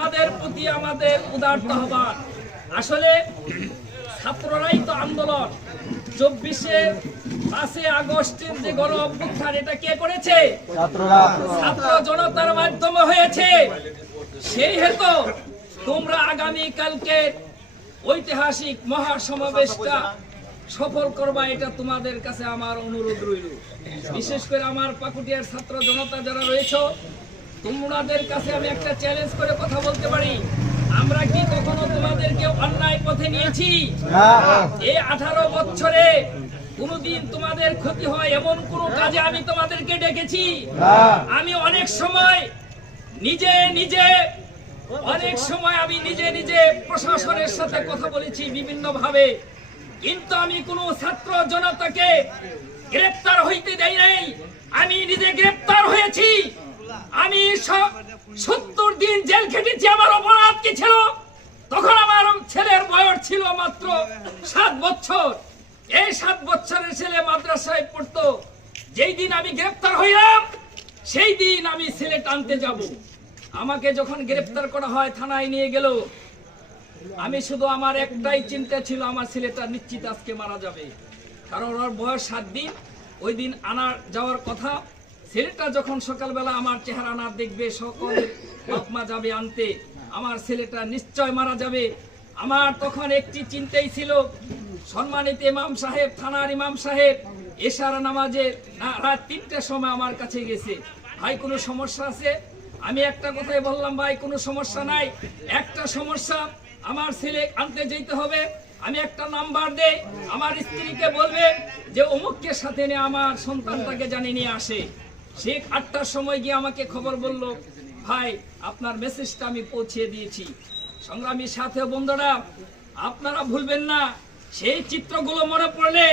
আমাদের প্রতি আমাদের উদারত আহ্বান। আসলে ছাত্ররাই তো আন্দোলন 5 আগস্টের যে গণ অভ্যুত্থান এটা কে করেছে? ছাত্র জনতার মাধ্যমে হয়েছে। সেই হেতু তোমরা আগামী কালকে ঐতিহাসিক মহাসমাবেশটা সফল করবা, এটা তোমাদের কাছে আমার অনুরোধ রইল। বিশেষ করে আমার পাকুটিয়ার ছাত্র জনতা যারা রয়েছে, তোমাদের কাছে আমি একটা চ্যালেঞ্জ করে কথা বলতে পারি, আমরা কি কখনো তোমাদেরকে অন্যায় পথে নিয়েছি? এই 18 বছরে কোনদিন তোমাদের ক্ষতি হয় এমন কোন কাজে আমি তোমাদেরকে ডেকেছি? আমি অনেক সময় নিজে প্রশাসনের সাথে কথা বলেছি বিভিন্ন ভাবে, কিন্তু আমি কোন ছাত্র জনতাকে গ্রেফতার হইতে দেই নাই। আমি নিজে গ্রেফতার হয়েছি। আমি 70 দিন জেল খেটেছি। আমার অপরাধ কি ছিল? তখন আমার ছেলের বয়স ছিল মাত্র 7 বছর। এই 7 বছরের ছেলে মাদ্রাসায় পড়তো। যেই দিন আমি গ্রেফতার হইলাম সেই দিন আমি ছেলে টানতে যাব। আমাকে যখন গ্রেফতার করা হয়, থানায় নিয়ে গেল, আমি শুধু আমার একটাই চিন্তা ছিল, আমার ছেলেটা নিশ্চিত আজকে মারা যাবে, কারণ ওর বয়স 7 দিন। ওই দিন আনার যাওয়ার কথা। ছেলেটা যখন সকালবেলা আমার চেহারা না দেখবে, সকল বাপ মা যাবে আনতে, আমার ছেলেটা নিশ্চয় মারা যাবে। আমার তখন একটি চিন্তাই ছিল, সম্মানিত ইমাম সাহেব, থানার ইমাম সাহেব এশার নামাজে রাত 3টার সময় আমার কাছে গেছে, ভাই কোনো সমস্যা আছে? আমি একটা কথাই বললাম, ভাই কোনো সমস্যা নাই, একটা সমস্যা, আমার ছেলে আনতে যেতে হবে। আমি একটা নাম্বার দেই, আমার স্ত্রীকে বলবে যে অমুককে সাথে নিয়ে আমার সন্তানটাকে জানি নিয়ে আসে। সে 8টার সময় গিয়ে আমাকে খবর বলল, ভাই আপনার মেসেজটা আমি পৌঁছে দিয়েছি। সংগ্রামী সাথী বন্ধুরা, আপনারা ভুলবেন না, সেই চিত্রগুলো মনে পড়লে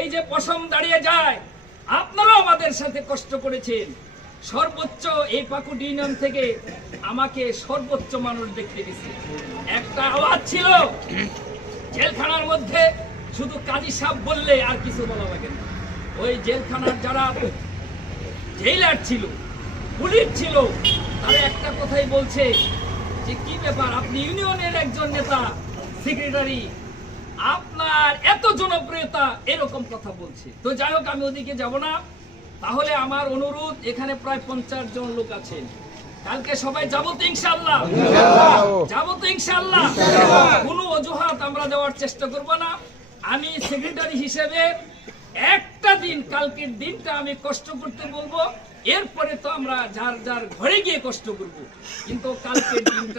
এই যে পশম দাঁড়িয়ে যায়। আপনারাও আমাদের সাথে কষ্ট করেছেন। সর্বোচ্চ এই পাকুড়ি ইউনিয়ন থেকে আমাকে সর্বোচ্চ মানুষ দেখতে গেছে। একটা আওয়াজ ছিল জেলখানার মধ্যে, শুধু কাজী সাহেব বললে আর কিছু বলা লাগে না। ওই জেলখানার যারা জেলার ছিল, পুলিশ ছিল, তারা একটা কথাই বলছে যে কি ব্যাপার, আপনি ইউনিয়নের একজন নেতা, সেক্রেটারি, আপনার এত জনপ্রিয়তা, এরকম কথা বলছে। তো যাই হোক, আমি ওদিকে যাব না। তাহলে আমার অনুরোধ, এখানে প্রায় 50 জন লোক আছেন, কালকে সবাই যাবো তো ইনশাআল্লাহ? যাবো তো ইনশাআল্লাহ? কোনো অজুহাত আমরা দেওয়ার চেষ্টা করব না। আমি সেক্রেটারি হিসেবে একটা দিন, কালকের দিনটা আমি কষ্ট করতে বলবো, এরপরে তো আমরা যার যার ঘরে গিয়ে কষ্ট করব, কিন্তু কালকের দিনটা